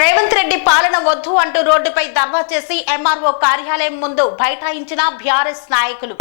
రేవంత్ రెడ్డి పాలన వద్దు అంటూ రోడ్డుపై ధర్నా చేసి ఎంఆర్ఓ కార్యాలయం ముందు బైఠాయించిన బీఆర్ఎస్ నాయకులు.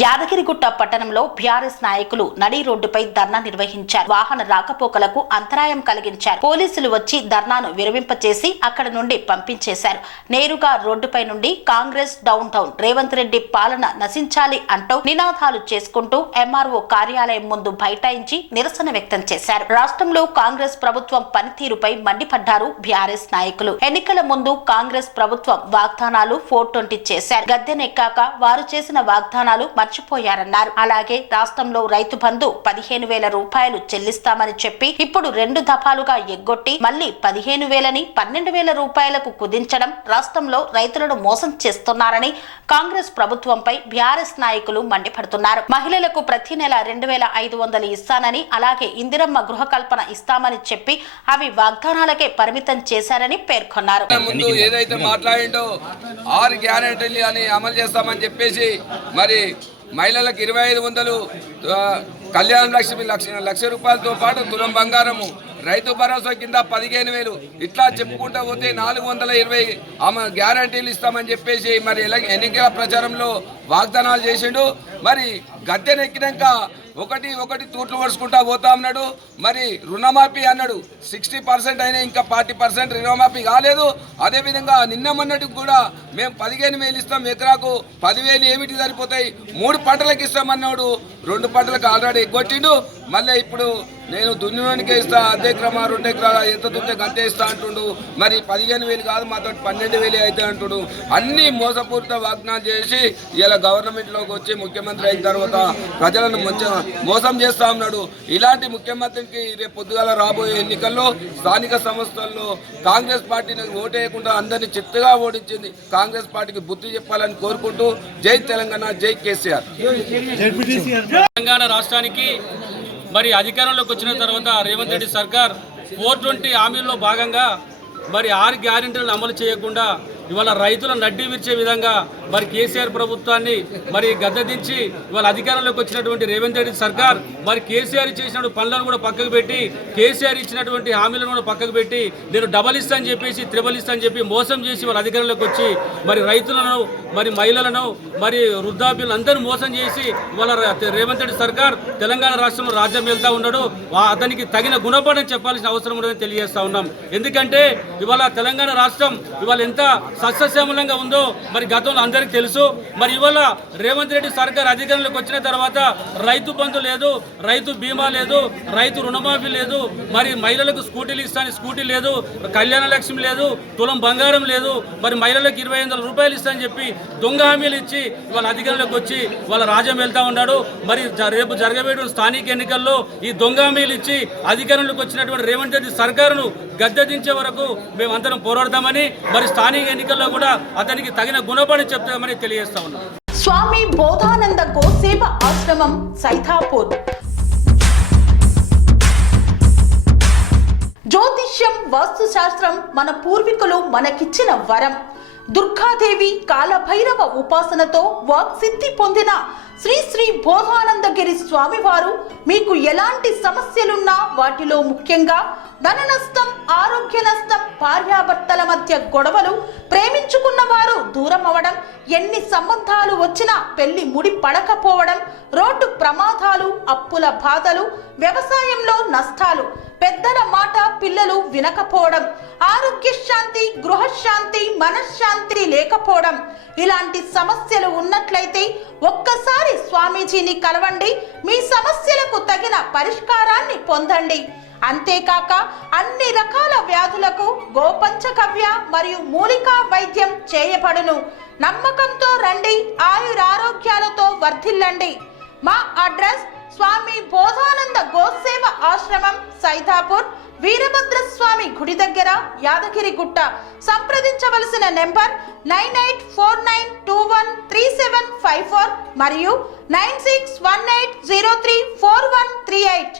యాదగిరిగుట్ట పట్టణంలో బీఆర్ఎస్ నాయకులు నడి రోడ్డుపై ధర్నా నిర్వహించారు. వాహన రాకపోకలకు అంతరాయం కలిగించారు. పోలీసులు వచ్చి ధర్నాను విరమింపచేసి అక్కడ నుండి పంపించేశారు. నేరుగా రోడ్డుపై నుండి కాంగ్రెస్ డౌన్ టౌన్, రేవంత్ రెడ్డి పాలన నశించాలి అంటూ నినాదాలు చేసుకుంటూ ఎంఆర్ఓ కార్యాలయం ముందు బైఠాయించి నిరసన వ్యక్తం చేశారు. రాష్ట్రంలో కాంగ్రెస్ ప్రభుత్వం పనితీరుపై మండిపడ్డారు బీఆర్ఎస్ నాయకులు. ఎన్నికల ముందు కాంగ్రెస్ ప్రభుత్వం వాగ్దానాలు 420 చేశారు. గద్దెనెక్కాక వారు చేసిన వాగ్దానాలు మర్చిపోయారన్నారు. అలాగే రాష్ట్రంలో రైతు బంధు 15,000 రూపాయలు చెల్లిస్తామని చెప్పి ఇప్పుడు 2 దఫాలుగా ఎగ్గొట్టి మళ్లీ 15,000ని 12,000 రూపాయలకు కుదించడం రాష్ట్రంలో రైతులను మోసం చేస్తున్నారని కాంగ్రెస్ ప్రభుత్వంపై బీఆర్ఎస్ నాయకులు మండిపడుతున్నారు. మహిళలకు ప్రతి నెల 2,500 ఇస్తానని, అలాగే ఇందిరమ్మ గృహ కల్పన ఇస్తామని చెప్పి అవి వాగ్దానాలకే పరిమితం చేశారని పేర్కొన్నారు. ఏదైతే మాట్లాడిండో 6 గ్యారెంటీలు అని అమలు చేస్తామని చెప్పేసి మరి మహిళలకు 2,500, కళ్యాణ లక్ష్మి లక్ష రూపాయలతో పాటు తులం బంగారము, రైతు భరోసా కింద 15,000 ఇట్లా చెప్పుకుంటూ పోతే 420 గ్యారంటీలు ఇస్తామని చెప్పేసి మరి ఎన్నికల ప్రచారంలో వాగ్దానాలు చేసిండు. మరి గద్దెనెక్కినాక ఒకటి తూట్లు పడుచుకుంటా పోతా ఉన్నాడు. మరి రుణమాఫీ అన్నాడు 60% అయినా ఇంకా 40% రుణమాఫీ కాలేదు. అదేవిధంగా నిన్న మొన్నటికి కూడా మేము 15,000 ఇస్తాం, ఎకరాకు 10,000 ఏమిటి సరిపోతాయి, 3 పంటలకు ఇస్తామన్నాడు. 2 పంటలకు ఆల్రెడీ ఎగ్గొట్టిండు. మళ్ళీ ఇప్పుడు నేను దున్నునికే ఇస్తా, అర్ధ ఎకరమా 2 ఎకరాల ఎంత దున్నే గంతే ఇస్తా అంటుండు. మరి 15,000 కాదు మాతో 12,000 అయితే అంటుడు. అన్ని మోసపూరిత వాగ్దానాలు చేసి ఇలా గవర్నమెంట్లోకి వచ్చి ముఖ్యమంత్రి అయిన తర్వాత ప్రజలను మోసం చేస్తా ఉన్నాడు. ఇలాంటి ముఖ్యమంత్రికి రేపు పొద్దుగాల రాబోయే ఎన్నికల్లో స్థానిక సంస్థల్లో కాంగ్రెస్ పార్టీని ఓటేయకుండా అందరినీ చిత్తగా ఓడించింది కాంగ్రెస్ పార్టీకి బుద్ధి చెప్పాలని కోరుకుంటూ జై తెలంగాణ, జై కేసీఆర్. తెలంగాణ రాష్ట్రానికి మరి అధికారంలోకి వచ్చిన తర్వాత రేవంత్ రెడ్డి సర్కార్ 420 హామీల్లో భాగంగా మరి 6 గ్యారెంటీలను అమలు చేయకుండా ఇవాళ రైతుల నడ్డి విరిచే విధంగా మరి కేసీఆర్ ప్రభుత్వాన్ని మరి గద్దెదించి ఇవాళ అధికారంలోకి వచ్చినటువంటి రేవంత్ రెడ్డి సర్కార్ మరి కేసీఆర్ చేసినటువంటి పనులను కూడా పక్కకు పెట్టి, కేసీఆర్ ఇచ్చినటువంటి హామీలను కూడా పక్కకు పెట్టి నేను డబల్ ఇస్తా అని చెప్పేసి త్రిబల్ ఇస్తా అని చెప్పి మోసం చేసి వాళ్ళ అధికారంలోకి వచ్చి మరి రైతులను, మరి మహిళలను, మరి వృద్ధాప్యులను అందరూ మోసం చేసి ఇవాళ రేవంత్ రెడ్డి సర్కార్ తెలంగాణ రాష్ట్రంలో రాజ్యం వెళ్తా ఉన్నాడు. అతనికి తగిన గుణపాఠం చెప్పాల్సిన అవసరం ఉన్నదని తెలియజేస్తా ఉన్నాం. ఎందుకంటే ఇవాళ తెలంగాణ రాష్ట్రం ఇవాళ ఎంత సస్యశ్యామలంగా ఉందో మరి గతంలో అందరికీ తెలుసు. మరి ఇవాళ రేవంత్ రెడ్డి సర్కార్ అధికారంలోకి వచ్చిన తర్వాత రైతు బంధు లేదు, రైతు బీమా లేదు, రైతు రుణమాఫీ లేదు, మరి మహిళలకు స్కూటీలు ఇస్తాను స్కూటీ లేదు, కళ్యాణ లక్ష్మి లేదు, తులం బంగారం లేదు, మరి మహిళలకు 2,500 రూపాయలు ఇస్తానని చెప్పి దొంగ హామీలు ఇచ్చి ఇవాళ అధికారంలోకి వచ్చి వాళ్ళ రాజ్యం వెళ్తా ఉన్నాడు. మరి రేపు జరగబోయే స్థానిక ఎన్నికల్లో ఈ దొంగ హామీలు ఇచ్చి అధికారంలోకి వచ్చినటువంటి రేవంత్ రెడ్డి సర్కారును గద్దెదించే వరకు మేమందరం పోరాడతామని, మరి స్థానిక ఎన్నికల్లో కూడా అతనికి తగిన గుణపాఠం చెప్తామని తెలియజేస్తా ఉన్నాం. స్వామి బోధానంద గోసేవ ఆశ్రమం, సైథాపూర్. జ్యోతిష్యం, వాస్తుశాస్త్రం మన పూర్వీకులు మనకిచ్చిన వరం. దుర్గాదేవి, కాలభైరవ ఉపాసనతో వాక్సిద్ధి పొందిన శ్రీ శ్రీ బోధానందగిరి స్వామివారు మీకు ఎలాంటి సమస్యలున్నా, వాటిలో ముఖ్యంగా ధన నష్టం, ఆరోగ్య నష్టం, భార్యాభర్తల మధ్య గొడవలు, ప్రేమించుకున్న వారు దూరం అవడం, ఎన్ని సంబంధాలు వచ్చినా పెళ్లి ముడి పడకపోవడం, రోడ్డు ప్రమాదాలు, అప్పుల బాధలు, వ్యవసాయంలో నష్టాలు, పెద్దల మాట పిల్లలు వినకపోవడం, ఆరోగ్య శాంతి, గృహశాంతి, మనశ్శాంతి లేకపోవడం, ఇలాంటి సమస్యలు ఉన్నట్లయితే ఒక్కసారి స్వామీజీని కలవండి. మీ సమస్యలకు తగిన పరిష్కారాన్ని పొందండి. అంతేకాక అన్ని రకాల వ్యాధులకు గోపంచకవ్య మరియు మూలికా వైద్యం చేయబడును. నమ్మకంతో రండి, ఆయురారోగ్యాలతో వర్ధిల్లండి. మా అడ్రస్ స్వామి బోధానంద గోసేవ ఆశ్రమం, సైథాపూర్, వీరభద్రస్వామి గుడి దగ్గర, యాదగిరిగుట్ట. సంప్రదించవలసిన నెంబర్ 9849213754 మరియు 9618034138.